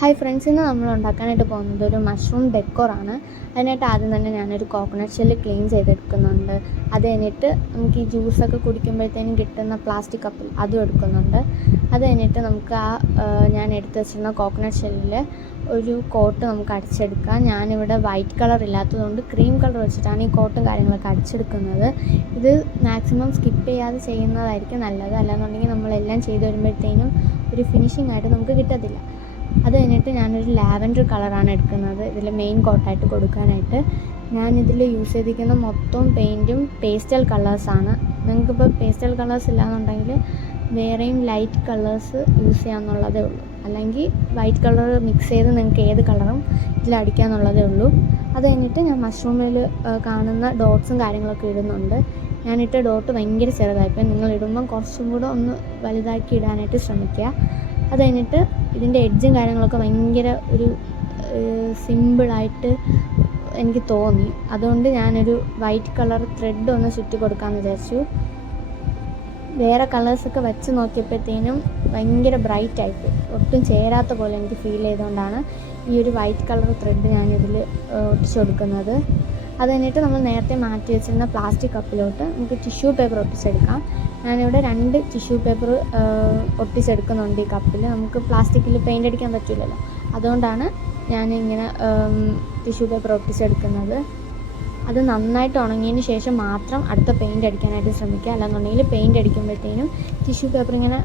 Hi friends, ഇന്ന് നമ്മൾ ഉണ്ടാക്കാനായിട്ട് പോകുന്നത് ഒരു മഷ്റൂം ഡെക്കോറാണ്. അതിനായിട്ട് ആദ്യം തന്നെ ഞാനൊരു കോക്കനട്ട് ഷെല്ല് ക്ലീൻ ചെയ്തെടുക്കുന്നുണ്ട്. അത് കഴിഞ്ഞിട്ട് നമുക്ക് ഈ ജ്യൂസൊക്കെ കുടിക്കുമ്പോഴത്തേനും കിട്ടുന്ന പ്ലാസ്റ്റിക് കപ്പിൽ അതും എടുക്കുന്നുണ്ട്. അത് കഴിഞ്ഞിട്ട് നമുക്ക് ഞാൻ എടുത്ത് വെച്ചിരുന്ന കോക്കനട്ട് ഷെല്ലിൽ ഒരു കോട്ട് നമുക്ക് അടിച്ചെടുക്കാം. ഞാനിവിടെ വൈറ്റ് കളർ ഇല്ലാത്തതുകൊണ്ട് ക്രീം കളർ വെച്ചിട്ടാണ് ഈ കോട്ടും കാര്യങ്ങളൊക്കെ അടിച്ചെടുക്കുന്നത്. ഇത് മാക്സിമം സ്കിപ്പ് ചെയ്യാതെ ചെയ്യുന്നതായിരിക്കും നല്ലത്. അല്ലാന്നുണ്ടെങ്കിൽ നമ്മളെല്ലാം ചെയ്ത് വരുമ്പോഴത്തേനും ഒരു ഫിനിഷിംഗ് ആയിട്ട് നമുക്ക് കിട്ടത്തില്ല. അത് കഴിഞ്ഞിട്ട് ഞാനൊരു ലാവൻഡർ കളറാണ് എടുക്കുന്നത് ഇതിൽ മെയിൻ കോട്ടായിട്ട് കൊടുക്കാനായിട്ട്. ഞാനിതിൽ യൂസ് ചെയ്തിരിക്കുന്ന മൊത്തം പെയിൻറ്റും പേസ്റ്റൽ കളേഴ്സാണ്. നിങ്ങൾക്കിപ്പോൾ പേസ്റ്റൽ കളേഴ്സ് ഇല്ലാന്നുണ്ടെങ്കിൽ വേറെയും ലൈറ്റ് കളേഴ്സ് യൂസ് ചെയ്യാമെന്നുള്ളതേ ഉള്ളൂ. അല്ലെങ്കിൽ വൈറ്റ് കളർ മിക്സ് ചെയ്ത് നിങ്ങൾക്ക് ഏത് കളറും ഇതിലടിക്കാമെന്നുള്ളതേ ഉള്ളൂ. അത് കഴിഞ്ഞിട്ട് ഞാൻ മഷ്റൂമിൽ കാണുന്ന ഡോട്ട്സും കാര്യങ്ങളൊക്കെ ഇടുന്നുണ്ട്. ഞാനിട്ട ഡോട്ട് ഭയങ്കര ചെറുതായിപ്പോൾ നിങ്ങൾ ഇടുമ്പം കുറച്ചും കൂടെ ഒന്ന് വലുതാക്കി ഇടാനായിട്ട് ശ്രമിക്കുക. അത് കഴിഞ്ഞിട്ട് ഇതിൻ്റെ എഡ്ജും കാര്യങ്ങളൊക്കെ ഭയങ്കര ഒരു സിമ്പിളായിട്ട് എനിക്ക് തോന്നി. അതുകൊണ്ട് ഞാനൊരു വൈറ്റ് കളർ ത്രെഡ് ഒന്ന് ചുറ്റി കൊടുക്കാമെന്ന് വിചാരിച്ചു. വേറെ കളേഴ്സൊക്കെ വെച്ച് നോക്കിയപ്പോഴത്തേനും ഭയങ്കര ബ്രൈറ്റായിട്ട് ഒട്ടും ചേരാത്ത പോലെ എനിക്ക് ഫീൽ ചെയ്തുകൊണ്ടാണ് ഈ ഒരു വൈറ്റ് കളർ ത്രെഡ് ഞാനിതിൽ ഒട്ടിച്ചു കൊടുക്കുന്നത്. അത് കഴിഞ്ഞിട്ട് നമ്മൾ നേരത്തെ മാറ്റി വെച്ചിരുന്ന പ്ലാസ്റ്റിക് കപ്പിലോട്ട് നമുക്ക് ടിഷ്യൂ പേപ്പർ ഒട്ടിച്ചെടുക്കാം. ഞാനിവിടെ 2 ടിഷ്യൂ പേപ്പർ ഒട്ടിച്ചെടുക്കുന്നുണ്ട് ഈ കപ്പിൽ. നമുക്ക് പ്ലാസ്റ്റിക്കിൽ പെയിൻ്റ് അടിക്കാൻ പറ്റില്ലല്ലോ, അതുകൊണ്ടാണ് ഞാനിങ്ങനെ ടിഷ്യൂ പേപ്പർ ഒട്ടിച്ചെടുക്കുന്നത്. അത് നന്നായിട്ട് ഉണങ്ങിയതിന് ശേഷം മാത്രം അടുത്ത പെയിൻ്റ് അടിക്കാനായിട്ട് ശ്രമിക്കുക. അല്ലാന്നുണ്ടെങ്കിൽ പെയിൻ്റ് അടിക്കുമ്പോഴത്തേനും ടിഷ്യൂ പേപ്പർ ഇങ്ങനെ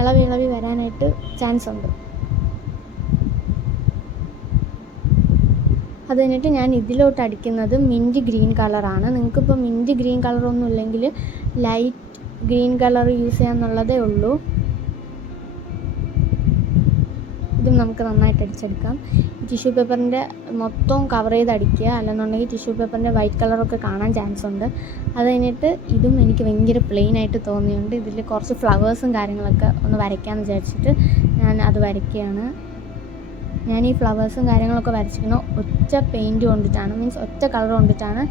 ഇളവി വരാനായിട്ട് ചാൻസ് ഉണ്ട്. അത് കഴിഞ്ഞിട്ട് ഞാൻ ഇതിലോട്ട് അടിക്കുന്നത് മിൻറ്റ് ഗ്രീൻ കളറാണ്. നിങ്ങൾക്കിപ്പോൾ മിൻറ്റ് ഗ്രീൻ കളറൊന്നും ഇല്ലെങ്കിൽ ലൈറ്റ് ഗ്രീൻ കളർ യൂസ് ചെയ്യാമെന്നുള്ളതേ ഉള്ളൂ. ഇതും നമുക്ക് നന്നായിട്ട് അടിച്ചെടുക്കാം. ടിഷ്യൂ പേപ്പറിൻ്റെ മൊത്തം കവർ ചെയ്ത് അടിക്കുക, അല്ലെന്നുണ്ടെങ്കിൽ ടിഷ്യൂ പേപ്പറിൻ്റെ വൈറ്റ് കളറൊക്കെ കാണാൻ ചാൻസ് ഉണ്ട്. അത് കഴിഞ്ഞിട്ട് ഇതും എനിക്ക് ഭയങ്കര പ്ലെയിനായിട്ട് തോന്നിയുണ്ട്. ഇതിൽ കുറച്ച് ഫ്ലവേഴ്സും കാര്യങ്ങളൊക്കെ ഒന്ന് വരയ്ക്കാമെന്ന് വിചാരിച്ചിട്ട് ഞാൻ അത് വരയ്ക്കുകയാണ്. ഞാൻ ഈ ഫ്ലവേഴ്സും കാര്യങ്ങളൊക്കെ വരച്ചിരിക്കുന്ന ഒറ്റ പെയിൻറ്റ് കൊണ്ടിട്ടാണ്, മീൻസ് ഒറ്റ കളർ കൊണ്ടിട്ടാണ്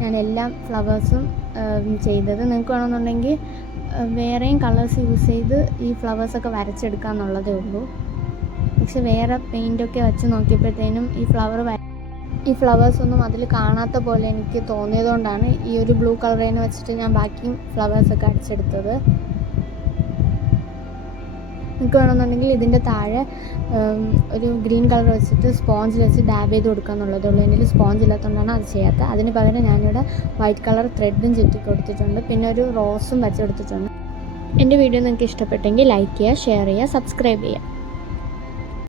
ഞാൻ എല്ലാ ഫ്ലവേഴ്സും ചെയ്തത്. നിങ്ങൾക്ക് വേണമെന്നുണ്ടെങ്കിൽ വേറെയും കളേഴ്സ് യൂസ് ചെയ്ത് ഈ ഫ്ലവേഴ്സൊക്കെ വരച്ചെടുക്കാമെന്നുള്ളതേ ഉള്ളൂ. പക്ഷെ വേറെ പെയിൻറ്റൊക്കെ വെച്ച് നോക്കിയപ്പോഴത്തേനും ഈ ഫ്ലവേഴ്സൊന്നും അതിൽ കാണാത്ത പോലെ എനിക്ക് തോന്നിയതുകൊണ്ടാണ് ഈ ഒരു ബ്ലൂ കളർ തന്നെ വെച്ചിട്ട് ഞാൻ ബാക്കിയും ഫ്ലവേഴ്സൊക്കെ അടിച്ചെടുത്തത്. നിങ്ങൾക്ക് വേണമെന്നുണ്ടെങ്കിൽ ഇതിൻ്റെ താഴെ ഒരു ഗ്രീൻ കളർ വെച്ചിട്ട് സ്പോഞ്ചിൽ വെച്ച് ഡാബ് ചെയ്ത് കൊടുക്കുക എന്നുള്ളതേ ഉള്ളൂ. എൻ്റെ സ്പോഞ്ച് ഇല്ലാത്തതുകൊണ്ടാണ് അത് ചെയ്യാത്തത്. അതിന് പകരം ഞാനിവിടെ വൈറ്റ് കളർ ത്രെഡും ചുറ്റി കൊടുത്തിട്ടുണ്ട്, പിന്നെ ഒരു റോസും വെച്ച് കൊടുത്തിട്ടുണ്ട്. എൻ്റെ വീഡിയോ നിങ്ങൾക്ക് ഇഷ്ടപ്പെട്ടെങ്കിൽ ലൈക്ക് ചെയ്യുക, ഷെയർ ചെയ്യുക, സബ്സ്ക്രൈബ് ചെയ്യുക.